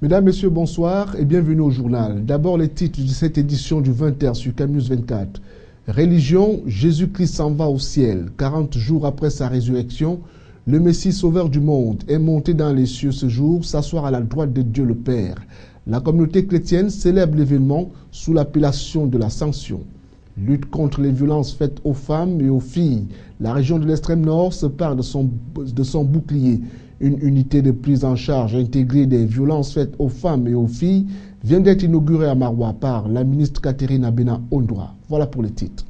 Mesdames, Messieurs, bonsoir et bienvenue au journal. D'abord les titres de cette édition du 20h sur CamNews 24. Religion, Jésus-Christ s'en va au ciel. 40 jours après sa résurrection, le Messie sauveur du monde est monté dans les cieux ce jour, s'asseoir à la droite de Dieu le Père. La communauté chrétienne célèbre l'événement sous l'appellation de l'Ascension. Lutte contre les violences faites aux femmes et aux filles. La région de l'extrême nord se part de son bouclier. Une unité de prise en charge intégrée des violences faites aux femmes et aux filles vient d'être inaugurée à Maroua par la ministre Catherine Abena Ondwa. Voilà pour les titres.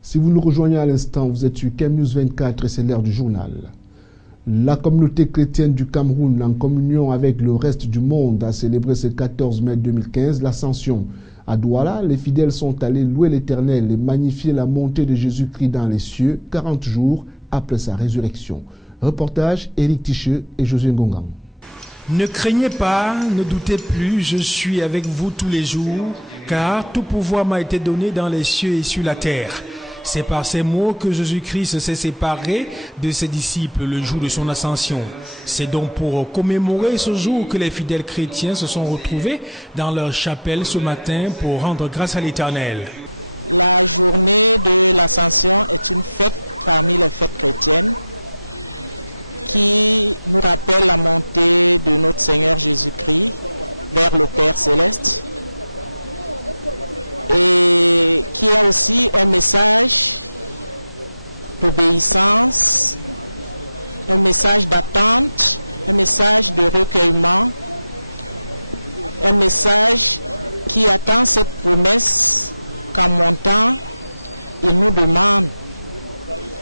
Si vous nous rejoignez à l'instant, vous êtes sur CamNews 24 et c'est l'heure du journal. La communauté chrétienne du Cameroun, en communion avec le reste du monde, a célébré ce 14 mai 2015 l'Ascension. À Douala, les fidèles sont allés louer l'Éternel et magnifier la montée de Jésus-Christ dans les cieux 40 jours après sa résurrection. Reportage Éric Ticheux et Josué Ngongang. Ne craignez pas, ne doutez plus, je suis avec vous tous les jours, car tout pouvoir m'a été donné dans les cieux et sur la terre. C'est par ces mots que Jésus-Christ s'est séparé de ses disciples le jour de son ascension. C'est donc pour commémorer ce jour que les fidèles chrétiens se sont retrouvés dans leur chapelle ce matin pour rendre grâce à l'Éternel. La journée de l'Ascension est une fête parmi les fêtes chrétiennes qui nous rappelle la montée de notre Seigneur Jésus-Christ vers le Père Céleste et qui a aussi un message d'obéissance, un message d'attente, un message de recueillement, un message qui attend cette promesse qu'en montant, il nous demande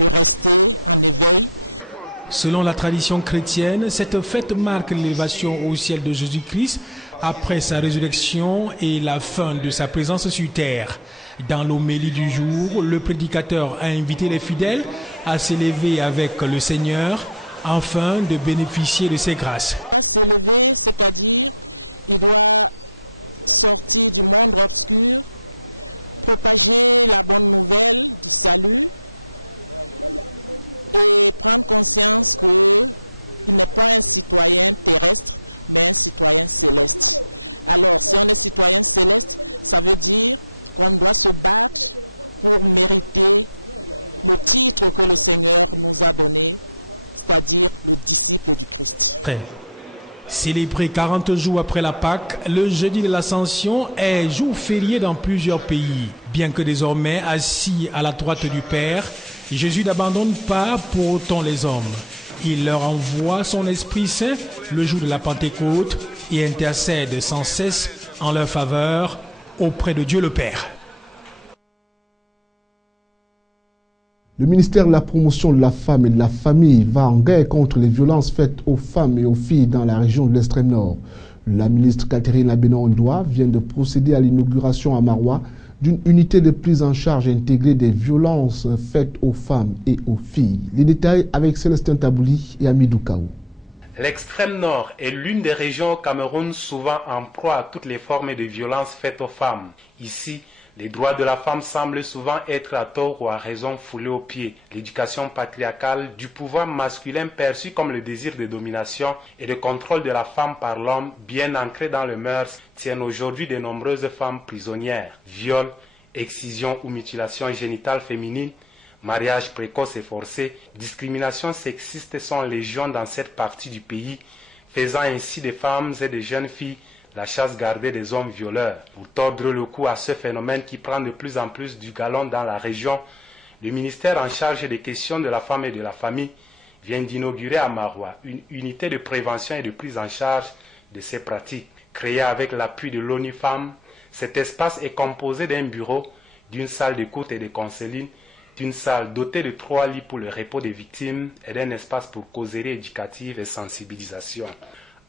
de rester en éveil. Selon la tradition chrétienne, cette fête marque l'élévation au ciel de Jésus-Christ après sa résurrection et la fin de sa présence sur terre. Dans l'homélie du jour, le prédicateur a invité les fidèles à s'élever avec le Seigneur afin de bénéficier de ses grâces. Pas s'élever, c'est-à-dire il doit sortir du monde obscur, propager la bonne nouvelle du salut et prendre conscience qu'il n'est pas un citoyen terrestre, mais un citoyen céleste. Alors, si on est citoyen céleste, ça veut dire qu'on doit se battre pour mériter le titre que le Seigneur nous a donné, c'est-à-dire le disciple du Christ. Célébré 40 jours après la Pâque, le jeudi de l'Ascension est jour férié dans plusieurs pays. Bien que désormais assis à la droite du Père, Jésus n'abandonne pas pour autant les hommes. Il leur envoie son Esprit Saint le jour de la Pentecôte et intercède sans cesse en leur faveur auprès de Dieu le Père. Le ministère de la Promotion de la Femme et de la Famille va en guerre contre les violences faites aux femmes et aux filles dans la région de l'extrême nord. La ministre Catherine Abena Ondwa vient de procéder à l'inauguration à Maroua d'une unité de prise en charge intégrée des violences faites aux femmes et aux filles. Les détails avec Célestin Tabouli et Amidou Kaou. L'extrême nord est l'une des régions au Cameroun souvent en proie à toutes les formes de violences faites aux femmes. Ici, les droits de la femme semblent souvent être à tort ou à raison foulés aux pieds. L'éducation patriarcale du pouvoir masculin perçu comme le désir de domination et de contrôle de la femme par l'homme, bien ancré dans les mœurs, tiennent aujourd'hui de nombreuses femmes prisonnières. Viols, excision ou mutilation génitale féminine, mariage précoce et forcé, discrimination sexiste sont légion dans cette partie du pays, faisant ainsi des femmes et des jeunes filles la chasse gardée des hommes violeurs. Pour tordre le cou à ce phénomène qui prend de plus en plus du galon dans la région, le ministère en charge des questions de la femme et de la famille vient d'inaugurer à Maroua une unité de prévention et de prise en charge de ces pratiques. Créée avec l'appui de l'ONU Femmes, cet espace est composé d'un bureau, d'une salle d'écoute et de counseling, d'une salle dotée de 3 lits pour le repos des victimes et d'un espace pour causerie éducative et sensibilisation.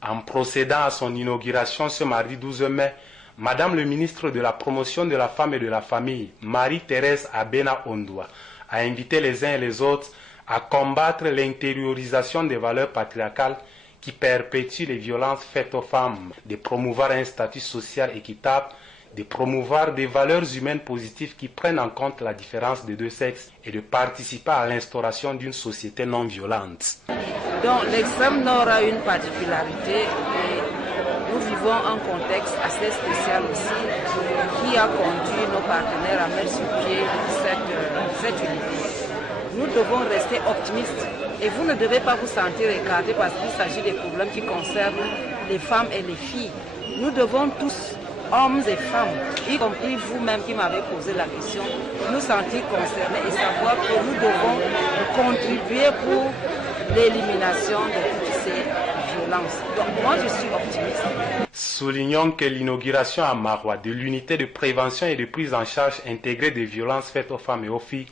En procédant à son inauguration ce mardi 12 mai, Madame le ministre de la Promotion de la Femme et de la Famille, Marie-Thérèse Abena Ondwa, a invité les uns et les autres à combattre l'intériorisation des valeurs patriarcales qui perpétuent les violences faites aux femmes, de promouvoir un statut social équitable, de promouvoir des valeurs humaines positives qui prennent en compte la différence des deux sexes et de participer à l'instauration d'une société non violente. Donc l'extrême nord a une particularité et nous vivons un contexte assez spécial aussi qui a conduit nos partenaires à mettre sur pied cette unité. Nous devons rester optimistes et vous ne devez pas vous sentir écartés parce qu'il s'agit des problèmes qui concernent les femmes et les filles. Nous devons tous, hommes et femmes, y compris vous-même qui m'avez posé la question, nous sentir concernés et savoir que nous devons contribuer pour l'élimination de toutes ces violences. Donc moi je suis optimiste. Soulignons que l'inauguration à Maroua de l'unité de prévention et de prise en charge intégrée des violences faites aux femmes et aux filles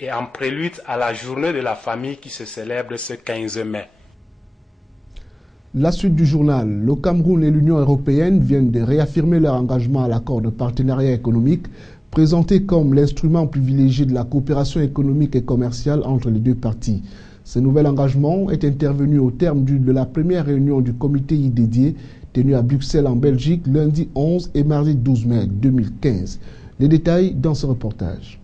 est en prélude à la journée de la famille qui se célèbre ce 15 mai. La suite du journal. Le Cameroun et l'Union européenne viennent de réaffirmer leur engagement à l'accord de partenariat économique, présenté comme l'instrument privilégié de la coopération économique et commerciale entre les deux parties. Ce nouvel engagement est intervenu au terme de la première réunion du comité y dédié, tenue à Bruxelles en Belgique lundi 11 et mardi 12 mai 2015. Les détails dans ce reportage.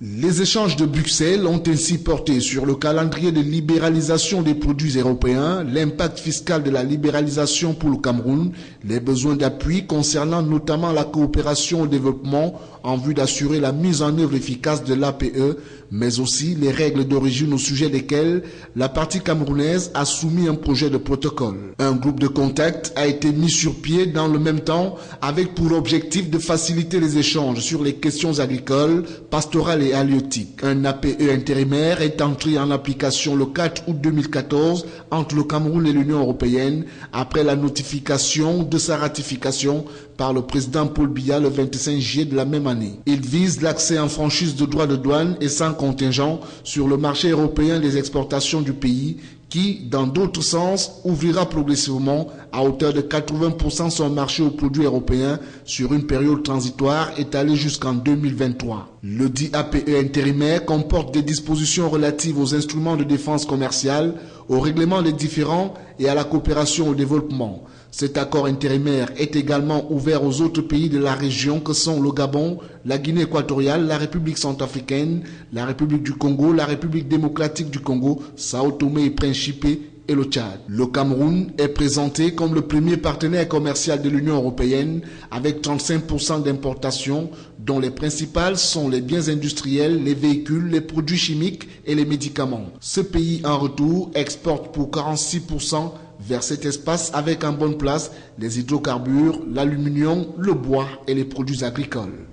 Les échanges de Bruxelles ont ainsi porté sur le calendrier de libéralisation des produits européens, l'impact fiscal de la libéralisation pour le Cameroun, les besoins d'appui concernant notamment la coopération au développement en vue d'assurer la mise en œuvre efficace de l'APE, mais aussi les règles d'origine au sujet desquelles la partie camerounaise a soumis un projet de protocole. Un groupe de contact a été mis sur pied dans le même temps avec pour objectif de faciliter les échanges sur les questions agricoles, pastorales et halieutiques. Un APE intérimaire est entré en application le 4 août 2014 entre le Cameroun et l'Union européenne après la notification de sa ratification par le président Paul Biya le 25 juillet de la même année. Il vise l'accès en franchise de droits de douane et sans contingent sur le marché européen des exportations du pays qui, dans d'autres sens, ouvrira progressivement à hauteur de 80% son marché aux produits européens sur une période transitoire étalée jusqu'en 2023. Le dit APE intérimaire comporte des dispositions relatives aux instruments de défense commerciale, au règlement des différends et à la coopération au développement. Cet accord intérimaire est également ouvert aux autres pays de la région que sont le Gabon, la Guinée équatoriale, la République centrafricaine, la République du Congo, la République démocratique du Congo, Sao Tomé et Principe et le Tchad. Le Cameroun est présenté comme le premier partenaire commercial de l'Union européenne avec 35% d'importations dont les principales sont les biens industriels, les véhicules, les produits chimiques et les médicaments. Ce pays en retour exporte pour 46% vers cet espace avec en bonne place les hydrocarbures, l'aluminium, le bois et les produits agricoles.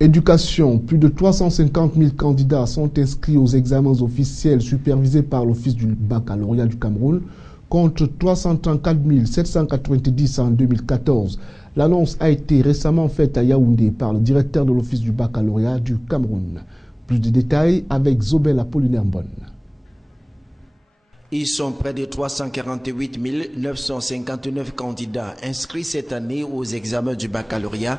Éducation. Plus de 350 000 candidats sont inscrits aux examens officiels supervisés par l'Office du baccalauréat du Cameroun, contre 334 790 en 2014. L'annonce a été récemment faite à Yaoundé par le directeur de l'Office du baccalauréat du Cameroun. Plus de détails avec Zobel Apollinaire Bonne. Ils sont près de 348 959 candidats inscrits cette année aux examens du baccalauréat,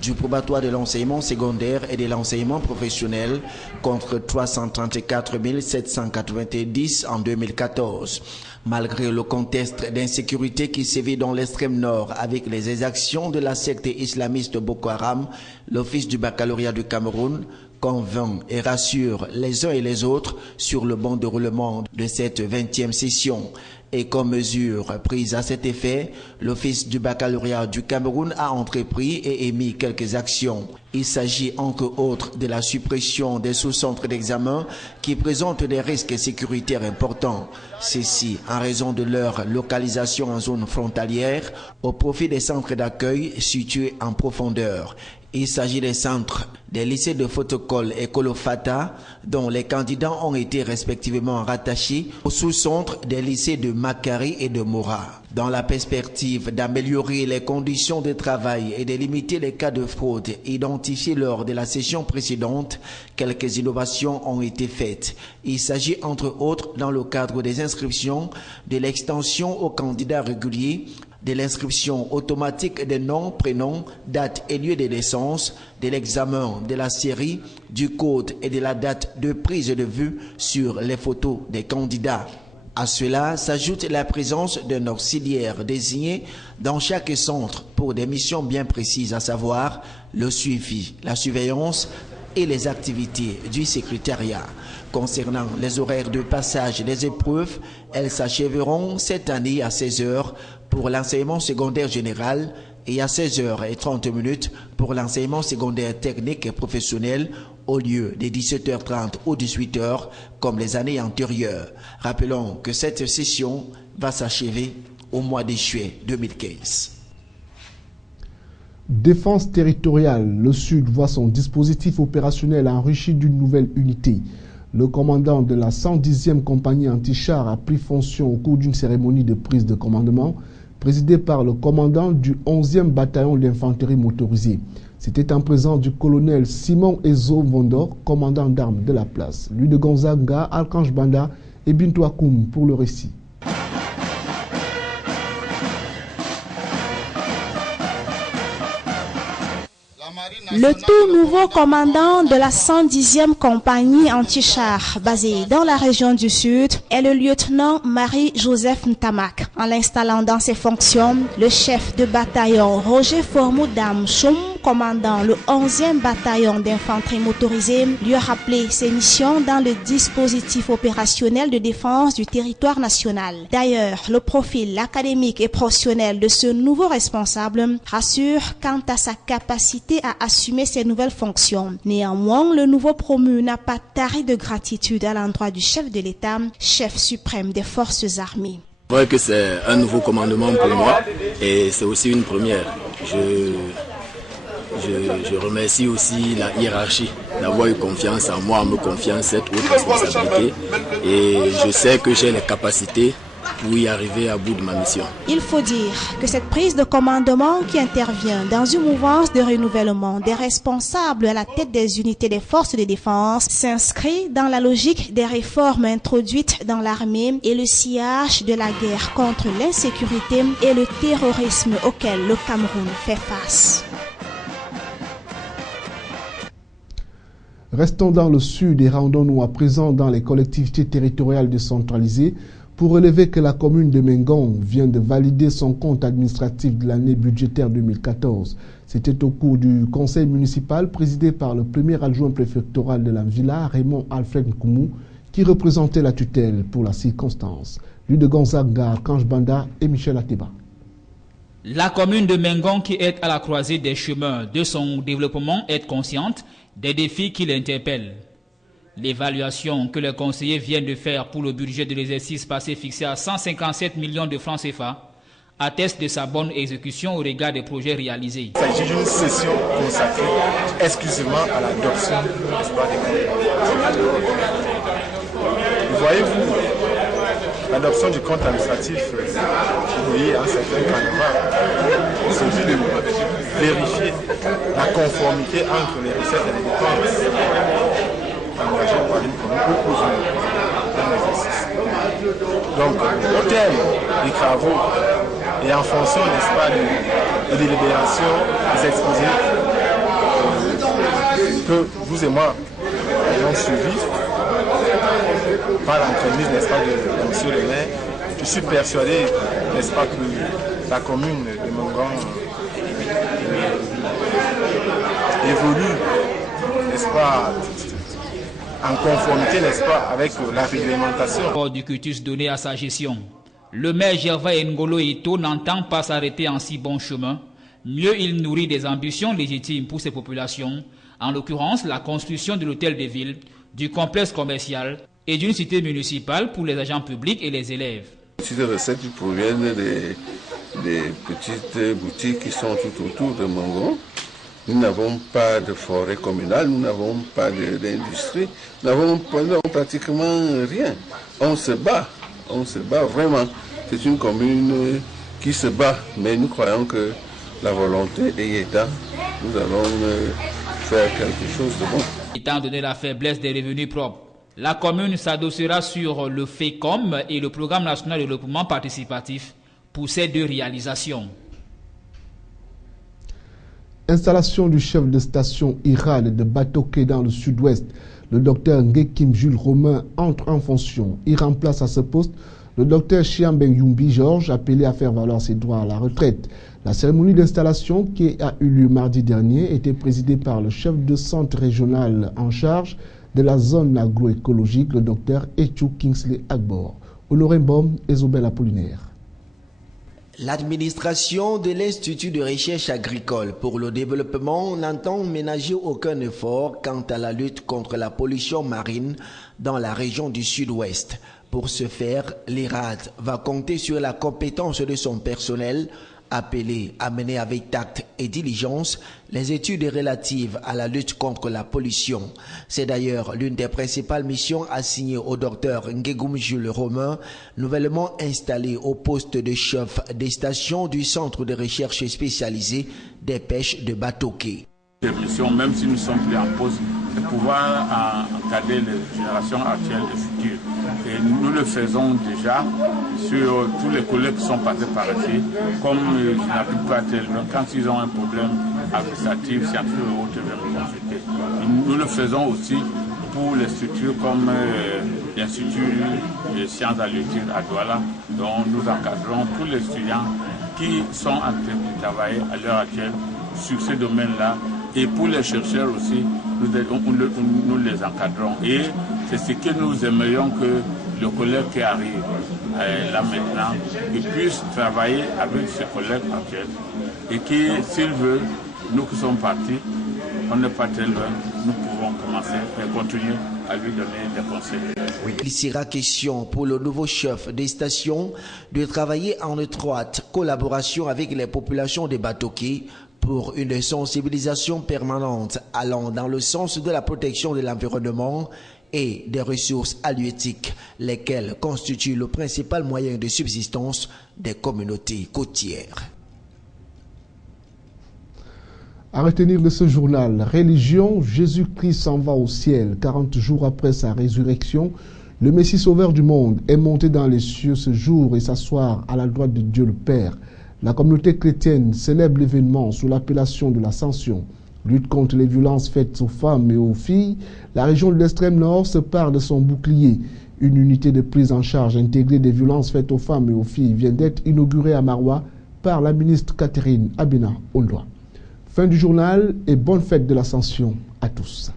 du probatoire de l'enseignement secondaire et de l'enseignement professionnel contre 334 790 en 2014. Malgré le contexte d'insécurité qui sévit dans l'extrême nord avec les exactions de la secte islamiste Boko Haram, l'Office du baccalauréat du Cameroun convainc et rassure les uns et les autres sur le bon déroulement de cette 20e session. Et comme mesure prise à cet effet, l'Office du baccalauréat du Cameroun a entrepris et émis quelques actions. Il s'agit entre autres de la suppression des sous-centres d'examen qui présentent des risques sécuritaires importants. Ceci en raison de leur localisation en zone frontalière au profit des centres d'accueil situés en profondeur. Il s'agit des centres des lycées de Fotokol et Kolofata dont les candidats ont été respectivement rattachés au sous-centre des lycées de Makari et de Mora. Dans la perspective d'améliorer les conditions de travail et de limiter les cas de fraude identifiés lors de la session précédente, quelques innovations ont été faites. Il s'agit entre autres dans le cadre des inscriptions, de l'extension aux candidats réguliers, de l'inscription automatique des noms, prénoms, dates et lieux de naissance, de l'examen de la série, du code et de la date de prise de vue sur les photos des candidats. À cela s'ajoute la présence d'un auxiliaire désigné dans chaque centre pour des missions bien précises, à savoir le suivi, la surveillance et les activités du secrétariat. Concernant les horaires de passage des épreuves, elles s'achèveront cette année à 16h pour l'enseignement secondaire général et à 16h30 pour l'enseignement secondaire technique et professionnel au lieu des 17h30 ou 18h comme les années antérieures. Rappelons que cette session va s'achever au mois de juillet 2015. Défense territoriale, le Sud voit son dispositif opérationnel enrichi d'une nouvelle unité. Le commandant de la 110e compagnie anti-char a pris fonction au cours d'une cérémonie de prise de commandement présidée par le commandant du 11e bataillon d'infanterie motorisée. C'était en présence du colonel Simon Ezo Vondor, commandant d'armes de la place. Lui de Gonzaga, Archange Banda et Bintou Akoum pour le récit. Le tout nouveau commandant de la 110e compagnie anti-char basée dans la région du Sud est le lieutenant Marie-Joseph Ntamak. En l'installant dans ses fonctions, le chef de bataillon Roger Formoudam Choum, commandant le 11e bataillon d'infanterie motorisée, lui a rappelé ses missions dans le dispositif opérationnel de défense du territoire national. D'ailleurs, le profil académique et professionnel de ce nouveau responsable rassure quant à sa capacité à assumer ses nouvelles fonctions. Néanmoins, le nouveau promu n'a pas tari de gratitude à l'endroit du chef de l'État, chef suprême des forces armées. C'est vrai que c'est un nouveau commandement pour moi et c'est aussi une première. Je remercie aussi la hiérarchie d'avoir eu confiance en moi, me confier en cette haute responsabilité et je sais que j'ai les capacités pour y arriver à bout de ma mission. Il faut dire que cette prise de commandement qui intervient dans une mouvance de renouvellement des responsables à la tête des unités des forces de défense s'inscrit dans la logique des réformes introduites dans l'armée et le sillage de la guerre contre l'insécurité et le terrorisme auquel le Cameroun fait face. Restons dans le Sud et rendons-nous à présent dans les collectivités territoriales décentralisées pour relever que la commune de Mengon vient de valider son compte administratif de l'année budgétaire 2014. C'était au cours du conseil municipal présidé par le premier adjoint préfectoral de la Villa, Raymond Alfred Nkoumou, qui représentait la tutelle pour la circonstance. Lui de Gonzaga, Archange Banda et Michel Ateba. La commune de Mengon, qui est à la croisée des chemins de son développement, est consciente des défis qui l'interpellent. L'évaluation que les conseillers viennent de faire pour le budget de l'exercice passé fixé à 157 millions de francs CFA atteste de sa bonne exécution au regard des projets réalisés. Il s'agit d'une session consacrée exclusivement à l'adoption des comptes. Voyez-vous, l'adoption du compte administratif, vous voyez, un certain carnaval, il s'agit de vérifier la conformité entre les recettes et les dépenses engagées par une commune au cours d'un exercice. Donc, au terme des travaux et en fonction, n'est-ce pas, des délibérations, des exposés que vous et moi avons suivis par l'entremise, n'est-ce pas, de M. le maire, je suis persuadé, n'est-ce pas, que la commune de Mengon évolue, n'est-ce pas, en conformité, n'est-ce pas, avec la réglementation. Hors du cursus donné à sa gestion, le maire Gervais Ngolo Ito n'entend pas s'arrêter en si bon chemin. Mieux, il nourrit des ambitions légitimes pour ses populations, en l'occurrence la construction de l'hôtel de ville, du complexe commercial et d'une cité municipale pour les agents publics et les élèves. Ces recettes proviennent des petites boutiques qui sont tout autour de Mengon. Nous n'avons pas de forêt communale, nous n'avons pas d'industrie, nous n'avons pratiquement rien. On se bat vraiment. C'est une commune qui se bat, mais nous croyons que la volonté est étant, nous allons faire quelque chose de bon. Étant donné la faiblesse des revenus propres, la commune s'adossera sur le FECOM et le Programme national de développement participatif pour ces deux réalisations. Installation du chef de station IRAD de Batoké dans le sud-ouest. Le docteur Ngekim Jules Romain entre en fonction. Il remplace à ce poste le docteur Chiambeng Yumbi Georges appelé à faire valoir ses droits à la retraite. La cérémonie d'installation qui a eu lieu mardi dernier était présidée par le chef de centre régional en charge de la zone agroécologique, le docteur Echu Kingsley Agbor. Honoré Mbom et Zobel Apollinaire. L'administration de l'Institut de recherche agricole pour le développement n'entend ménager aucun effort quant à la lutte contre la pollution marine dans la région du Sud-Ouest. Pour ce faire, l'IRAD va compter sur la compétence de son personnel appelé à mener avec tact et diligence les études relatives à la lutte contre la pollution. C'est d'ailleurs l'une des principales missions assignées au docteur Ngegum Jules Romain, nouvellement installé au poste de chef des stations du Centre de recherche spécialisé des pêches de Batoké. Même si nous sommes plus en pause, de pouvoir encadrer les générations actuelles et futures. Et nous le faisons déjà sur tous les collègues qui sont passés par ici, comme la plupart quand ils ont un problème administratif, scientifique ou autre, de consulter. Nous le faisons aussi pour les structures comme l'Institut de sciences halieutiques à Douala, dont nous encadrons tous les étudiants qui sont en train de travailler à l'heure actuelle sur ces domaines-là. Et pour les chercheurs aussi, nous les encadrons. Et c'est ce que nous aimerions que le collègue qui arrive là maintenant, il puisse travailler avec ses collègues actuels. Et que s'il veut, nous qui sommes partis, on n'est pas très loin, nous pouvons commencer et continuer à lui donner des conseils. Il sera question pour le nouveau chef des stations de travailler en étroite collaboration avec les populations de Batoké pour une sensibilisation permanente allant dans le sens de la protection de l'environnement et des ressources halieutiques, lesquelles constituent le principal moyen de subsistance des communautés côtières. À retenir de ce journal, religion, Jésus-Christ s'en va au ciel. 40 jours après sa résurrection, le Messie sauveur du monde est monté dans les cieux ce jour et s'asseoir à la droite de Dieu le Père. La communauté chrétienne célèbre l'événement sous l'appellation de l'Ascension. Lutte contre les violences faites aux femmes et aux filles, la région de l'extrême nord se pare de son bouclier. Une unité de prise en charge intégrée des violences faites aux femmes et aux filles vient d'être inaugurée à Maroua par la ministre Catherine Abena Ondoa. Fin du journal et bonne fête de l'Ascension à tous.